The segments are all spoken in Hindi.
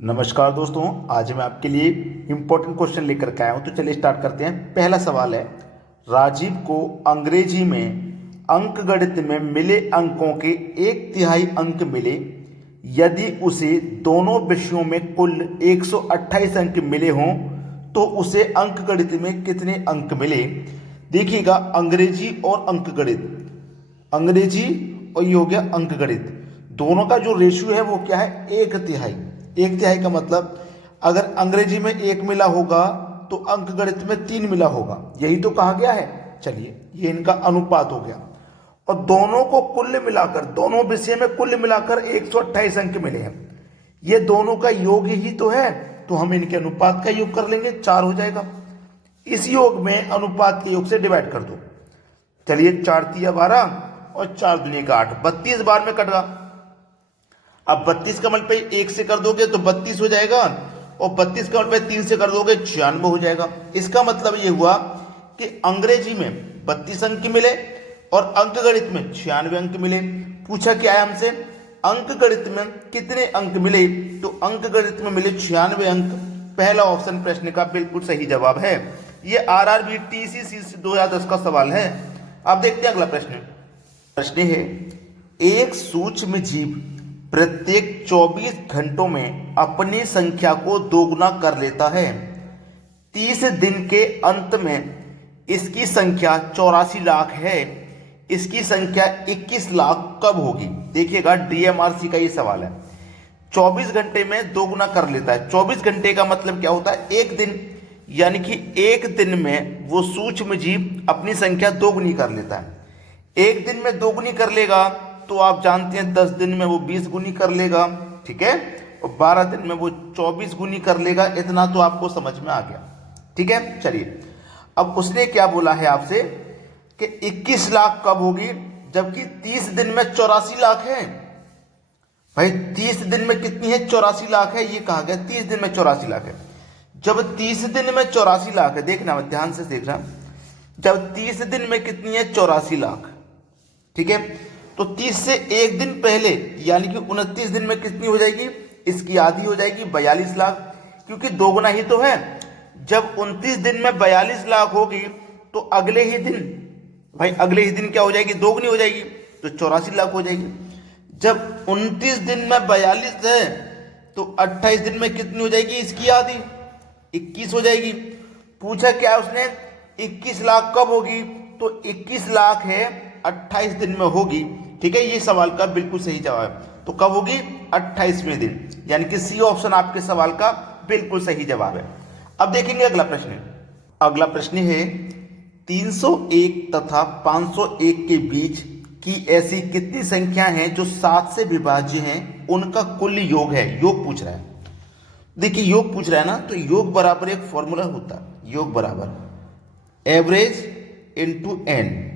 नमस्कार दोस्तों, आज मैं आपके लिए इम्पोर्टेंट क्वेश्चन लेकर के आया हूँ। तो चलिए स्टार्ट करते हैं। पहला सवाल है, राजीव को अंग्रेजी में अंकगणित में मिले अंकों के 1/3 अंक मिले यदि उसे दोनों विषयों में कुल 128 अंक मिले हों तो उसे अंकगणित में कितने अंक मिले। देखिएगा, अंग्रेजी और अंकगणित, अंग्रेजी और ये हो गया अंकगणित, दोनों का जो रेशियो है वो क्या है, 1/3। 1/3 का मतलब अगर अंग्रेजी में 1 मिला होगा तो अंकगणित में 3 मिला होगा, यही तो कहा गया है। चलिए, ये इनका अनुपात हो गया और दोनों को कुल मिलाकर, दोनों विषय में कुल मिलाकर 128 अंक मिले हैं। ये दोनों का योग ही तो है, तो हम इनके अनुपात का योग कर लेंगे, 4 हो जाएगा। इस योग में अनुपात के योग से डिवाइड कर दो। चलिए, 4 तिया 12 और 4 दूनी का 8, 32 बार में कट गया। अब 32 का मल्टीप्लाई 1 से कर दोगे तो 32 हो जाएगा और 32 का मल्टीप्लाई 3 से कर दोगे 96 हो जाएगा। इसका मतलब ये हुआ कि अंग्रेजी में 32 अंक मिले और अंकगणित में 96 अंक मिले। पूछा क्या है हमसे, अंकगणित में कितने अंक मिले, तो अंकगणित में मिले 96 अंक। पहला ऑप्शन प्रश्न का बिल्कुल सही जवाब है। ये RRB TCC 2010 का सवाल है। अब देखते हैं अगला प्रश्न। प्रश्न है, एक सूक्ष्म जीव प्रत्येक 24 घंटों में अपनी संख्या को दोगुना कर लेता है। 30 दिन के अंत में इसकी संख्या 84 लाख है। इसकी संख्या 21 लाख कब होगी। देखिएगा, DMRC का ये सवाल है। 24 घंटे में दोगुना कर लेता है। 24 घंटे का मतलब क्या होता है, एक दिन, यानी कि एक दिन में वो सूक्ष्म जीव अपनी संख्या दोगुनी कर लेता है। एक दिन में दोगुनी कर लेगा तो आप जानते हैं 10 दिन में वो 20 गुनी कर लेगा, ठीक है, और 12 दिन में वो 24 गुनी कर लेगा। इतना तो आपको समझ में आ गया, ठीक है। चलिए, अब उसने क्या बोला है आपसे कि 21 लाख कब होगी, जबकि 30 दिन में 84 लाख है। भाई 30 दिन में कितनी है, 84 लाख है। ये कहा गया 30 दिन में 84 लाख है। जब 30 दिन में 84 लाख है, देखना ध्यान से देखना, जब 30 दिन में कितनी है, 84 लाख, ठीक है, तो 30 से एक दिन पहले यानी कि 29 दिन में कितनी हो जाएगी, इसकी आधी हो जाएगी, 42 लाख, क्योंकि दोगुना ही तो है। जब 29 दिन में 42 लाख होगी तो अगले ही दिन, भाई अगले ही दिन क्या हो जाएगी, दोगुनी हो जाएगी, तो 84 लाख हो जाएगी। जब 29 दिन में 42 है तो 28 दिन में कितनी हो जाएगी, इसकी आधी, 21 हो जाएगी। पूछा क्या उसने, 21 लाख कब होगी, तो 21 लाख है 28 दिन में होगी, ठीक है। ये सवाल का बिल्कुल सही जवाब है। तो कब होगी, 28वें दिन, यानी कि सी ऑप्शन आपके सवाल का बिल्कुल सही जवाब है। अब देखेंगे अगला प्रश्न। अगला प्रश्न है, 301 तथा 501 के बीच की ऐसी कितनी संख्या हैं जो 7 से विभाज्य हैं, उनका कुल योग है। योग पूछ रहा है। देखिए, योग पूछ रहा है ना, तो योग बराबर एक फॉर्मूला होता है, योग बराबर एवरेज इनटू एन।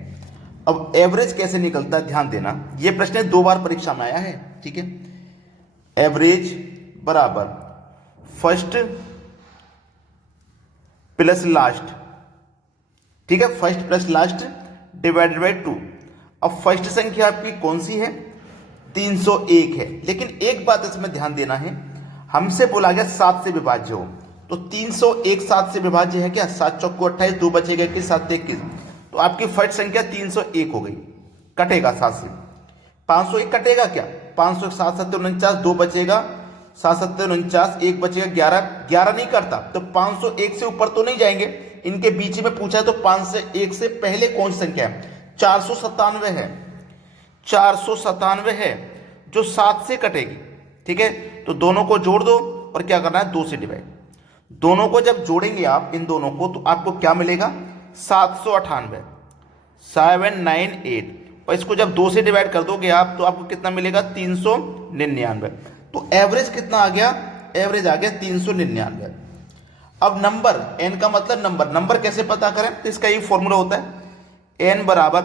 अब एवरेज कैसे निकलता है, ध्यान देना, यह प्रश्न 2 बार परीक्षा में आया है, ठीक है। एवरेज बराबर फर्स्ट प्लस लास्ट, ठीक है, first plus last divided by 2। अब फर्स्ट संख्या आपकी कौन सी है, 301 है। लेकिन एक बात इसमें ध्यान देना है, हमसे बोला गया 7 से विभाज्य हो, तो 301 7 से विभाज्य है क्या, 7 चौको 28, 2 बचेगा 21, 7 21, तो आपकी फर्स्ट संख्या 301 हो गई, कटेगा 7 से। 501 कटेगा क्या, 500 7 7 49, 2 बचेगा, 7 7 49, 1 बचेगा 11, 11 नहीं करता, तो 501 से ऊपर तो नहीं जाएंगे। इनके बीच में पूछा है तो 501 से पहले कौन सी संख्या है, 497 है, 497 है जो 7 से कटेगी, ठीक है। तो दोनों को जोड़ दो और क्या करना है, 2 से डिवाइड। दोनों को जब जोड़ेंगे आप, इन दोनों को, तो आपको क्या मिलेगा, 798, 798, और इसको जब 2 से डिवाइड कर दोगे आप तो आपको कितना मिलेगा, 399। तो एवरेज कितना आ गया, एवरेज आ गया 399। अब नंबर, एन का मतलब नंबर, नंबर कैसे पता करें, तो इसका ये फॉर्मूला होता है, एन बराबर,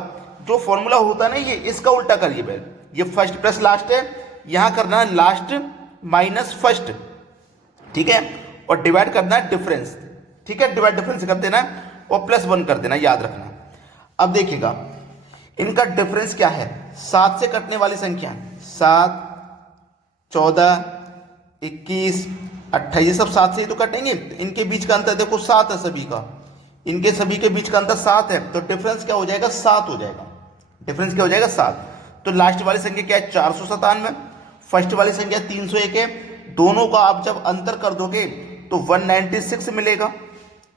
जो फॉर्मूला होता है ना, ये इसका उल्टा करिए पहले। ये फर्स्ट प्लस लास्ट है, यहां करना है लास्ट माइनस फर्स्ट, ठीक है, और डिवाइड करना है डिफरेंस, ठीक है, डिवाइड डिफरेंस कर देना और +1 कर देना, याद रखना। अब देखिएगा, इनका डिफरेंस क्या है, 7 से कटने वाली संख्या, 7 14 21, 28, ये सब 7 से ही तो कटेंगे। इनके बीच का अंतर देखो 7 है सभी का, इनके सभी के बीच का अंतर 7 है, तो डिफरेंस क्या हो जाएगा 7 हो जाएगा। डिफरेंस क्या हो जाएगा 7। तो लास्ट वाली संख्या क्या है 497, फर्स्ट वाली संख्या 301 है। दोनों का आप जब अंतर कर दोगे तो 196 मिलेगा,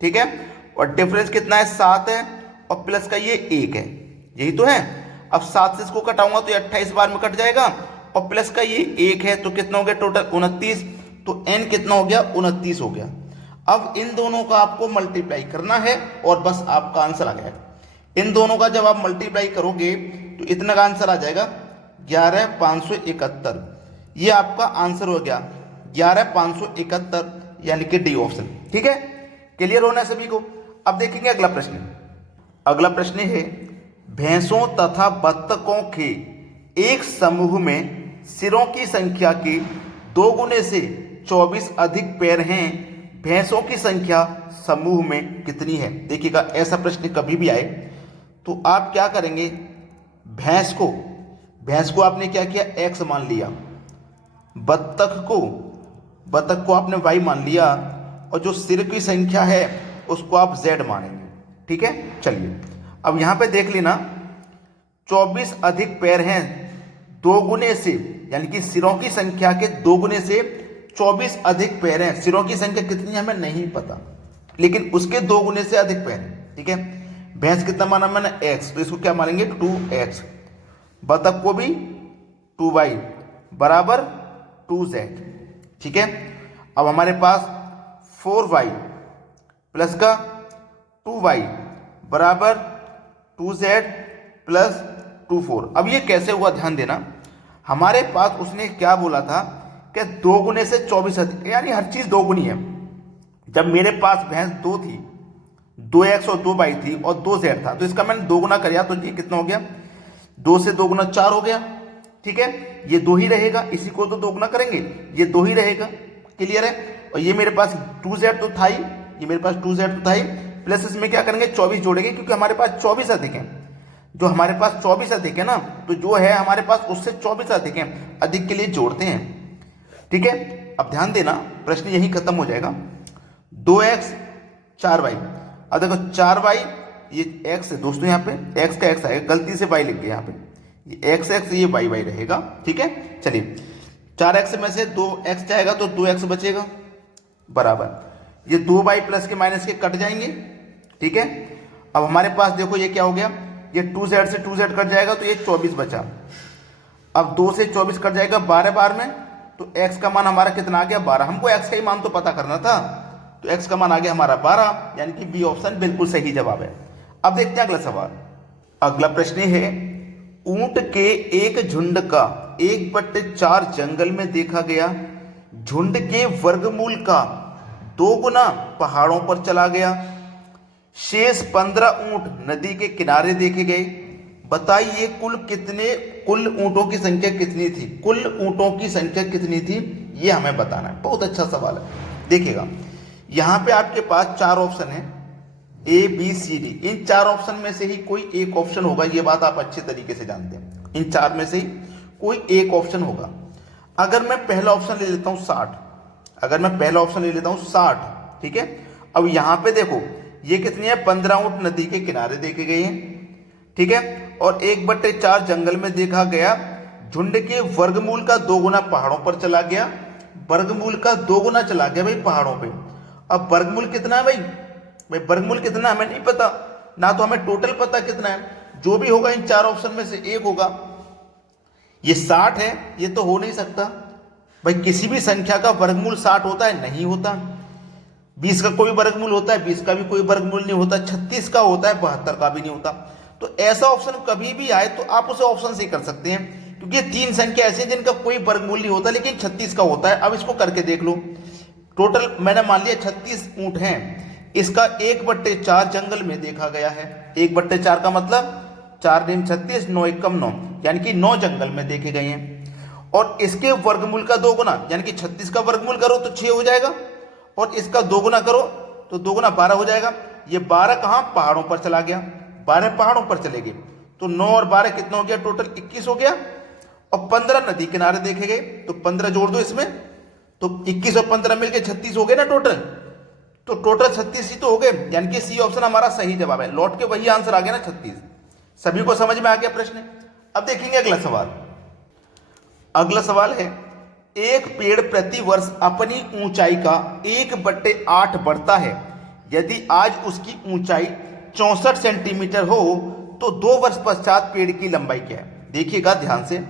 ठीक है। और डिफरेंस कितना है 7 है, और प्लस का ये 1 है, यही तो है। अब 7 से इसको कटाऊंगा तो ये 28 बार में कट जाएगा, और प्लस का ये 1 है, तो कितना हो गया टोटल 29। तो n कितना हो गया 29 हो गया। अब इन दोनों का आपको मल्टीप्लाई करना है और बस आपका आंसर आ जाएगा। इन दोनों का जब आप मल्टीप्लाई करोगे तो इतना का आंसर आ जाएगा 11571। ये आपका आंसर हो गया 11571, यानी कि डी ऑप्शन, ठीक है। क्लियर होना है सभी को। अब देखेंगे अगला प्रश्न। अगला प्रश्न है भैंसों तथा बत्तखों के एक समूह में सिरों की संख्या के 2 गुने से 24 अधिक पैर हैं, भैंसों की संख्या समूह में कितनी है। देखिएगा ऐसा प्रश्न कभी भी आए तो आप क्या करेंगे, भैंस को आपने क्या किया x मान लिया, बत्तख को आपने y मान लिया, और जो सिर की संख्या है उसको आप z मानेंगे, ठीक है। चलिए अब यहां पे देख लेना 24 अधिक पैर हैं 2 गुने से, यानी कि सिरों की संख्या के 2 गुने से 24 अधिक पैर हैं। सिरों की संख्या कितनी है हमें नहीं पता, लेकिन उसके 2 गुने से अधिक पैर हैं, ठीक है। भैंस कितना माना मैंने x, तो इसको क्या मानेंगे 2x। बतख को भी 2y बराबर 2z, ठीक है। अब हमारे पास 4y प्लस का 2y बराबर 2z प्लस 24। अब ये कैसे हुआ ध्यान देना, हमारे पास उसने क्या बोला था कि 2 गुने से 24 अधिक, यानी हर चीज 2 गुनी है। जब मेरे पास भैंस 2 थी, 2x और 2y थी और 2z था, तो इसका मैंने 2 गुना कर, तो ये कितना हो गया 2 से 2 गुना 4 हो गया, ठीक है। ये 2 ही रहेगा, इसी को तो 2 गुना करेंगे, ये 2 ही रहेगा, क्लियर है। और ये मेरे पास 2z तो था ही, ये मेरे पास 2z तो था ही, प्लस इसमें क्या करेंगे 24 जोड़ेंगे, क्योंकि हमारे पास 24 अधिक है। जो हमारे पास 24 अधिक है ना, तो जो है हमारे पास उससे 24 अधिक है, अधिक के लिए जोड़ते हैं, ठीक है। अब ध्यान देना प्रश्न यही खत्म हो जाएगा। 2x 4y, अब देखो 4y, ये x है दोस्तों, यहाँ पे x का x आएगा, गलती से y लिख गया यहाँ पे, ये x ये y रहेगा, ठीक है। चलिए 4x में से 2x जाएगा तो 2x बचेगा, बराबर ये 2y प्लस के माइनस के कट जाएंगे, ठीक है। अब हमारे पास देखो ये क्या हो गया, ये 2z से 2z कट जाएगा तो ये 24 बचा। अब 2 से 24 कट जाएगा 12 बार में, तो x का मान हमारा कितना आ गया 12। हमको x का ही मान तो पता करना था, तो x का मान आ गया हमारा 12, यानी कि बी ऑप्शन बिल्कुल सही जवाब है। अब देखते हैं अगला सवाल। अगला प्रश्न है ऊंट के एक झुंड का 1/4 जंगल में देखा गया, झुंड के वर्गमूल का 2 गुना पहाड़ों पर चला गया, शेष 15 ऊंट नदी के किनारे देखे गए। बताइए कुल ऊंटों की संख्या कितनी थी, कुल ऊंटों की संख्या कितनी थी, ये हमें बताना है। बहुत अच्छा सवाल है। देखिएगा यहां पे आपके पास 4 ऑप्शन है, ए बी सी डी। इन 4 ऑप्शन में से ही कोई एक ऑप्शन होगा, ये बात आप अच्छे तरीके से जानते हैं। इन 4 में से ही कोई एक ऑप्शन होगा। अगर मैं पहला ऑप्शन ले लेता हूं 60, अगर मैं पहला ऑप्शन ले लेता हूं 60, ठीक है। अब यहां पे देखो ये कितनी है 15 ऊंट नदी के किनारे देखे गए हैं, ठीक है। और 1/4 जंगल में देखा गया, झुंड के वर्गमूल का 2 गुना पहाड़ों पर चला गया, वर्गमूल का 2 गुना चला गया भाई पहाड़ों पे। अब वर्गमूल कितना है भाई वर्गमूल कितना हमें नहीं पता, ना तो हमें टोटल पता कितना है। जो भी होगा इन 4 ऑप्शन में से एक होगा। ये 60 है, ये तो हो नहीं सकता भाई, किसी भी संख्या का वर्गमूल 60 होता है, नहीं होता। 20 का कोई वर्गमूल होता है, 20 का भी कोई वर्गमूल नहीं होता, 36 का होता है, 72 का भी नहीं होता। तो ऐसा ऑप्शन कभी भी आए तो आप उसे ऑप्शन से कर सकते हैं, क्योंकि ये 3 संख्या ऐसी जिनका कोई वर्गमूल नहीं होता, लेकिन 36 का होता है। अब इसको करके देख लो, टोटल मैंने मान लिया 36 ऊंट हैं, इसका 1/4 जंगल में देखा गया है। 1/4 का मतलब 4 दिन 36, 9 एकम 9, यानी कि 9 जंगल में देखे गए हैं। और इसके वर्गमूल का 2 गुना, यानी कि 36 का वर्गमूल करो तो 6 हो जाएगा, और इसका 2 गुना करो तो 2 गुना 12 हो जाएगा। ये 12 कहाँ पहाड़ों पर चला गया, 12 पहाड़ों पर चले गए, तो 9 और 12 कितना हो गया, टोटल 21 हो गया। और 15 नदी किनारे देखे गए, तो 15 जोड़ दो इसमें, तो 21 और 15 मिलके 36 हो गए ना टोटल, तो टोटल 36 ही तो हो गए, यानी कि सी ऑप्शन हमारा सही जवाब है। लौट के वही आंसर आ गया ना 36। सभी को समझ में आ गया प्रश्न। अब देखेंगे अगला सवाल। अगला सवाल है, एक पेड़ प्रति वर्ष अपनी ऊंचाई का 1/8 बढ़ता है। यदि आज उसकी ऊंचाई 64 सेंटीमीटर हो तो 2 वर्ष पश्चात पेड़ की लंबाई क्या है। देखिएगा ध्यान से,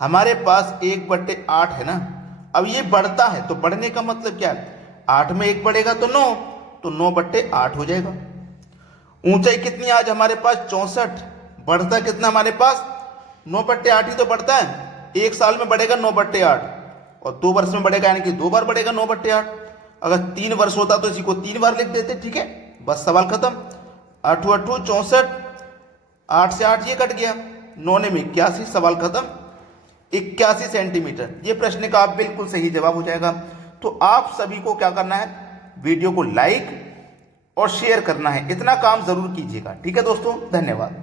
हमारे पास 1/8 है ना, अब ये बढ़ता है तो बढ़ने का मतलब क्या है, 8 में 1 बढ़ेगा तो 9, तो 9/8 हो जाएगा। ऊंचाई कितनी आज हमारे पास 64, बढ़ता कितना हमारे पास 9/8 ही तो बढ़ता है। एक साल में बढ़ेगा 9/8 और 2 वर्ष में बढ़ेगा, यानी कि 2 बार बढ़ेगा 9/8। अगर 3 वर्ष होता तो इसी को 3 बार लिख देते, ठीक है, बस सवाल खत्म। 8 8 64, 8 से 8 ये कट गया, 9 ने 81, सवाल खत्म। 81 सेंटीमीटर, ये प्रश्न का आप बिल्कुल सही जवाब हो जाएगा। तो आप सभी को क्या करना है, वीडियो को लाइक और शेयर करना है, इतना काम जरूर कीजिएगा। ठीक है दोस्तों, धन्यवाद।